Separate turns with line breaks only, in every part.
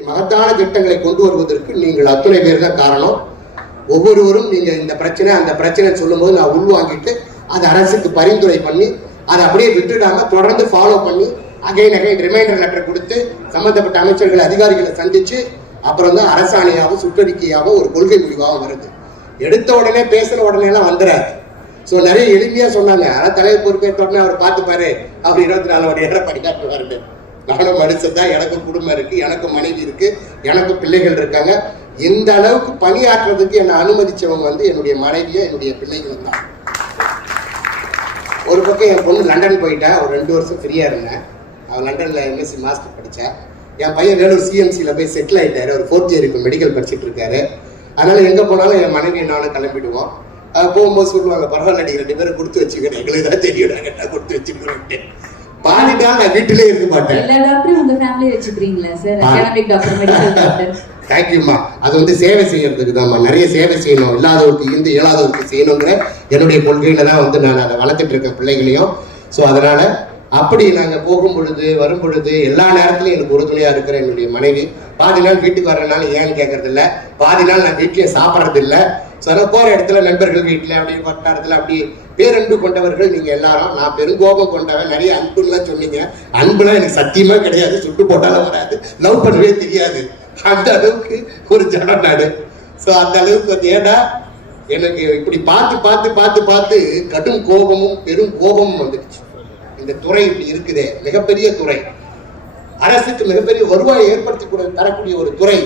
மகத்தான திட்டங்களை கொண்டு வருவதற்கு நீங்கள் அத்துணை பேர் தான் காரணம். ஒவ்வொருவரும் நீங்கள் இந்த பிரச்சனை அந்த பிரச்சனை சொல்லும்போது நான் உள்வாங்கிட்டு அதை அரசுக்கு பரிந்துரை பண்ணி அதை அப்படியே விட்டுடாம தொடர்ந்து ஃபாலோ பண்ணி அகைன் அகைன் ரிமைண்டர் லெட்டர் கொடுத்து சம்பந்தப்பட்ட அமைச்சர்கள் அதிகாரிகளை சந்திச்சு அப்புறம் தான் அரசாணையாகவும் சுற்றறிக்கையாகவும் ஒரு கொள்கை முடிவாகவும் வருது. எடுத்த உடனே பேசின உடனே எல்லாம் வந்துடாது ஸோ நிறைய எளிமையாக சொன்னாங்க. ஆனால் தலைவர் பொறுப்பேற்ற உடனே அவர் பார்த்துப்பாரு. அவர் இருபத்தி நாலு மணி நேரம் வருது நானும் மனுஷன் தான் எனக்கும் குடும்பம் இருக்கு எனக்கும் மனைவி இருக்கு எனக்கும் பிள்ளைகள் இருக்காங்க. இந்த அளவுக்கு பணியாற்றுறதுக்கு என்னை அனுமதிச்சவங்க வந்து என்னுடைய மனைவியும் என்னுடைய பிள்ளைகளும் தான். ஒரு பக்கம் என் பொண்ணு லண்டன் போயிட்டேன் ஒரு ரெண்டு வருஷம் ஃப்ரீயா இருந்தேன். அவன் லண்டன்ல எம்எஸ்சி மாஸ்டர் படித்தேன் என் பையன் வேலூர் சிஎம்சியில் போய் செட்டில் ஆயிட்டாரு ஒரு ஃபோர்த் இயருக்கு மெடிக்கல் படிச்சுட்டு இருக்காரு. அதனால எங்க போனாலும் என் மனைவி நானும் கிளம்பிடுவோம். போகும்போது சொல்லுவாங்க பரவாயில்ல நீங்க ரெண்டு பேரும் கொடுத்து வச்சுக்கிறேன் எங்களுக்கு தான் தெரியும் நாங்க கொடுத்து வச்சுக்கிறோம்ட்டு பாதி நாள் நான் வீட்டிலே இருக்க மாட்டேன்.
எல்லா டாக்டரும் உங்க ஃபேமிலி வச்சுக்கிறீங்களா சார்
ஆ.
அகாடமிக் டாக்டர் மெடிக்கல் டாக்டர்
தேங்க்யூம்மா அது வந்து சேவை செய்யறதுக்கு தான்மா நிறைய சேவை செய்யணும். இல்லாதவருக்கு இருந்து இயலாதவருக்கு செய்யணுங்கிற என்னுடைய கொள்கையில தான் வந்து நான் அதை வளர்த்துட்டு இருக்க பிள்ளைகளையும். ஸோ அதனால அப்படி நாங்க போகும் பொழுது வரும் பொழுது எல்லா நேரத்திலும் எனக்கு உறுதுணையா இருக்கிற என்னுடைய மனைவி பாதி நாள் வீட்டுக்கு வர்றதுனால ஏன்னு கேட்கறது இல்ல பாதி நாள் நான் வீட்லயே சாப்பிட்றது சிறப்பான போற இடத்துல நண்பர்கள் வீட்டுல அப்படி வட்டாரத்துல அப்படி பேரன்பு கொண்டவர்கள் நீங்க எல்லாரும். நான் பெருங்கோபம் கொண்டவன். நிறைய அன்புலாம் சொன்னீங்க. அன்புலாம் எனக்கு சத்தியமா கிடையாது. சுட்டு போட்டாலும் வராது. லவ் பண்ணவே தெரியாது. அந்த அளவுக்கு ஒரு ஜனம் நாடு ஸோ அந்த அளவுக்கு வந்து ஏன்னா எனக்கு இப்படி பார்த்து பார்த்து பார்த்து பார்த்து கடும் கோபமும் பெரும் கோபமும் வந்துடுச்சு. இந்த துறை இப்படி இருக்குதே. மிகப்பெரிய துறை. அரசுக்கு மிகப்பெரிய வருவாயை ஏற்படுத்தி தரக்கூடிய ஒரு துறை.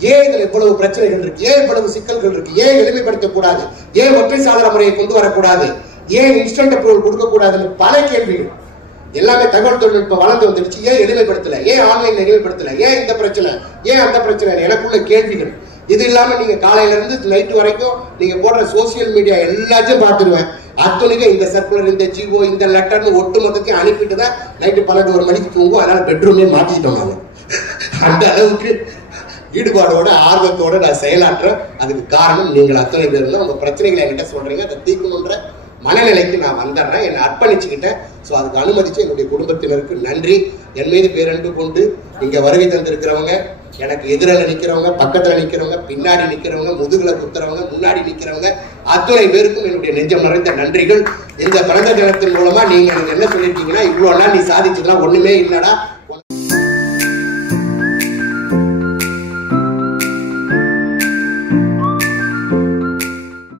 ஏன் இதில் இவ்வளவு பிரச்சனைகள் இருக்கு? ஏன் இவ்வளவு சிக்கல்கள் இருக்கு? ஏன் எளிமைப்படுத்தக்கூடாது? ஏன் ஒற்றை சாதன முறையை கொண்டு வரக்கூடாது? ஏன் இன்ஸ்டன்ட் அப்ரூவல் கொடுக்கக்கூடாதுன்னு பல கேள்விகள். எல்லாமே தகவல் தொழில்நுட்பம் வளர்ந்து வந்துடுச்சு. ஏன் எளிமைப்படுத்தல? ஏன் ஆன்லைன்ல எளிமைப்படுத்தல? ஏன் இந்த பிரச்சனை? ஏன் அந்த பிரச்சனை எனக்குள்ள கேள்விகள். இது இல்லாம நீங்க காலையில இருந்து நைட்டு வரைக்கும் நீங்க போடுற சோசியல் மீடியா எல்லாத்தையும் பார்த்துருவேன். அத்தனைக்கும் இந்த சர்க்குலர் இந்த ஜிஓ இந்த லெட்டர்னு ஒட்டு மொத்தத்தையும் அனுப்பிட்டு தான் நைட்டு பன்னெண்டு ஒரு மணிக்கு தூங்கும் அதனால பெட்ரூமே மாத்திட்டோம் நாங்கள் அந்த அளவுக்கு ஈடுபாடோட ஆர்வத்தோட நான் செயலாற்றுறேன். அதுக்கு காரணம் நீங்கள் அத்தனை பேர் தான். உங்க பிரச்சனைகளை என்கிட்ட சொல்றீங்க. அதை தீர்க்கணுன்ற மனநிலைக்கு நான் வந்துடுறேன். என்னை அர்ப்பணிச்சுக்கிட்டேன் ஸோ அதுக்கு அனுமதிச்சு என்னுடைய குடும்பத்தினருக்கு நன்றி. என் மீது பேரன்பு கொண்டு இங்க வருகை தந்திருக்கிறவங்க எனக்கு எதிரில் நிற்கிறவங்க பக்கத்தில் நிற்கிறவங்க பின்னாடி நிற்கிறவங்க முதுகில் குத்துறவங்க முன்னாடி நிற்கிறவங்க அத்தனை பேருக்கும் என்னுடைய நெஞ்சம் நிறைந்த நன்றிகள். இந்த பிறந்த தினத்தின் மூலமா நீங்க எனக்கு என்ன சொல்லியிருக்கீங்கன்னா இவ்வளோ நாள் நீ சாதிச்சதுலாம் ஒண்ணுமே இல்லைடா.